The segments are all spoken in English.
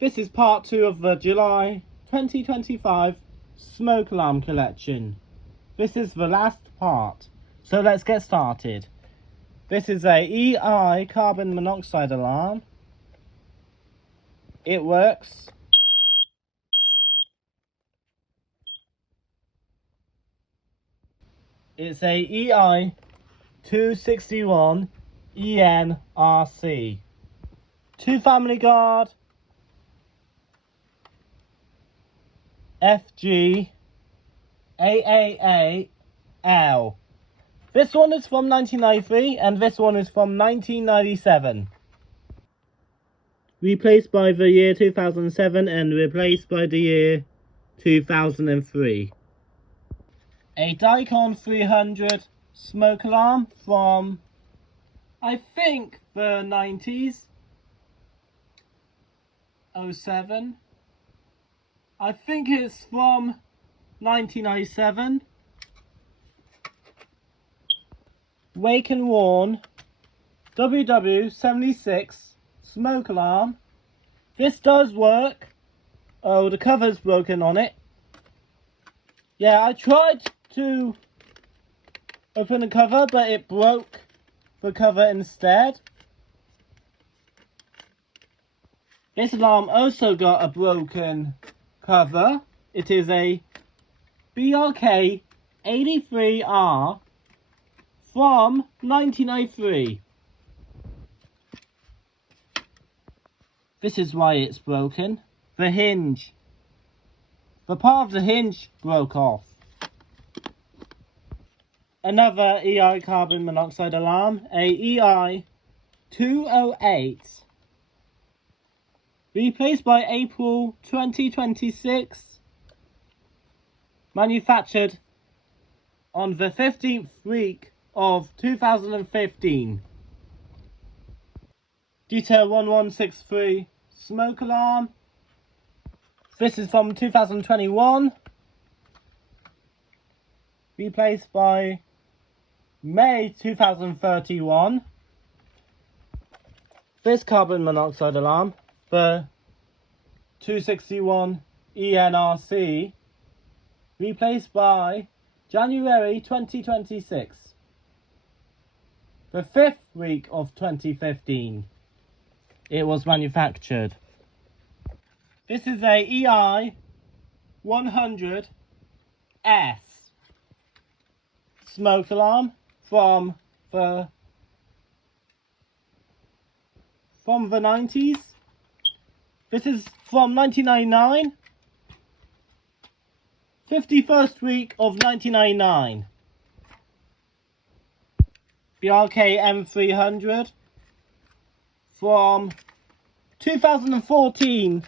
This is part 2 of the July 2025 smoke alarm collection. This is the last part, so let's get started. This is a EI carbon monoxide alarm. It works. It's a EI 261 ENRC. 2 family guard. FG AAAL. This one is from 1993 and this one is from 1997. Replaced by the year 2007 and replaced by the year 2003. A Dicon 300 smoke alarm from, I think, the 90s. 07. I think it's from 1997. Wake and Warn WW76 smoke alarm. This does work. Oh, the cover's broken on it. Yeah, I tried to open the cover, but it broke the cover instead. This alarm also got a broken cover. It is a BRK 83R from 1993. This is why it's broken. The hinge. The part of the hinge broke off. Another EI carbon monoxide alarm, a EI 208. Replaced by April 2026. Manufactured on the 15th week of 2015. Detail 1163 smoke alarm. This is from 2021. Replaced by May 2031. This carbon monoxide alarm, the 261 ENRC, replaced by January 2026. The 5th week of 2015. It was manufactured. This is a EI 100S smoke alarm from the 90s. This is from 1999. 51st week of 1999. BRK M300 from 2014.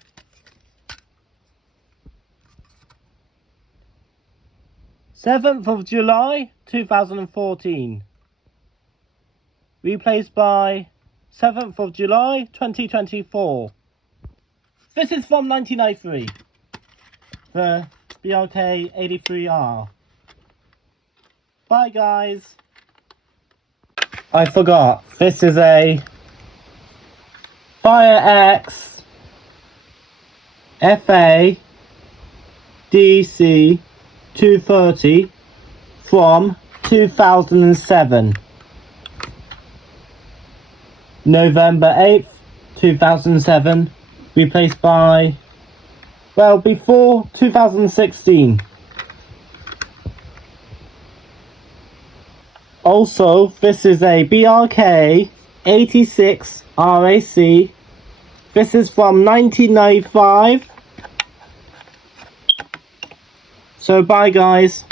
July 7th, 2014. Replaced by 7th of July 2024. This is from 1993. The BRK 83R. Bye guys. I forgot. This is a FireX FA DC 230 from 2007. November 8th, 2007. Replaced by, well, before 2016. Also, this is a BRK 86 RAC. This is from 1995. So bye guys.